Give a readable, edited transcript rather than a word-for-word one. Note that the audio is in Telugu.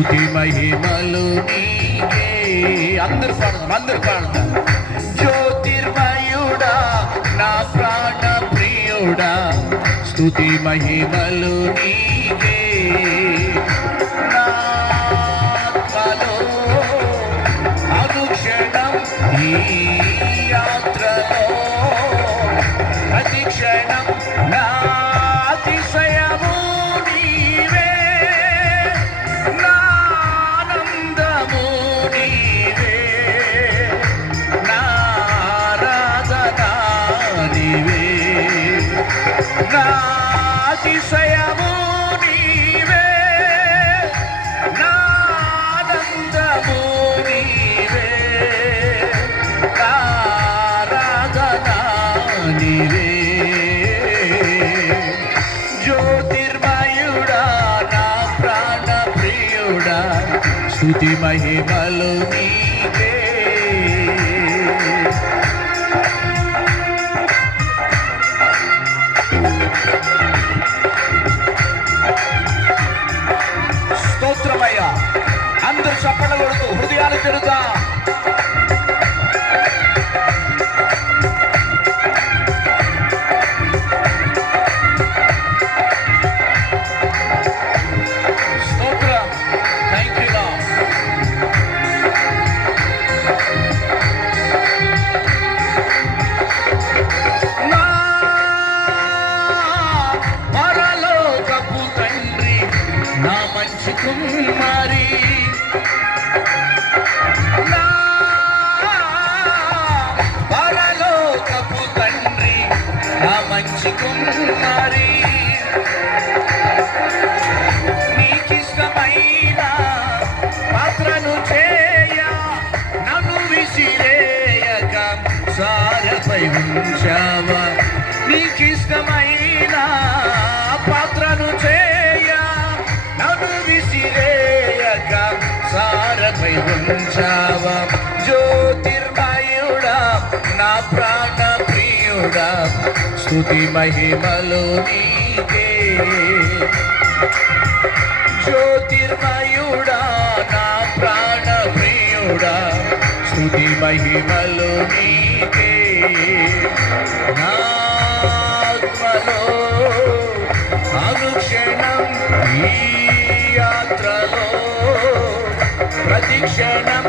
స్తుతి మహిమలు నీకే. అందరు పాడతారు. జ్యోతిర్మయుడా నా ప్రాణ ప్రియుడా, స్తుతి మహిమలు నీకే. నా ఆత్మలో అనుక్షణం ఈ యాత్రలో ప్రతిక్షణం నా అతిశయము నీవే, నా ఆనందము నీవే, నా ఆరాధన నీవే, నా అతిశయము నీవే, నా ఆనందము నీవే, నా ఆరాధన నీవే. జ్యోతిర్మయుడా నా ప్రాణ ప్రియుడా, స్తుతి మహిమలు నీకే. స్తోత్రమయ్యా. అందరూ చప్పట్లు కొడుతూ హృదయాలు తెరుతా. స్తోత్రం. Thank you lord. నా పరలోకపు తండ్రి, నా మంచి కుమారి, నా పరలోకపు తండ్రి, నా మంచి కుమారి, నీకిష్టమైన పాత్రను చేయ నన్ను విసిరేయక సారపై ఉంచావా. నీకిష్టమైన పాత్రను చేయ నన్ను విసిరేయక సారపై ఉంచావా. జ్యోతిర్మయుడా నా ప్రాణ ప్రియుడా, స్తుతి మహిమలు నీకే. జ్యోతిర్మయుడా నా ప్రాణ ప్రియుడా, స్తుతి మహిమలు నీకే. నా ఆత్మలో అనుక్షణం ఈ యాత్రలో ప్రతిక్షణం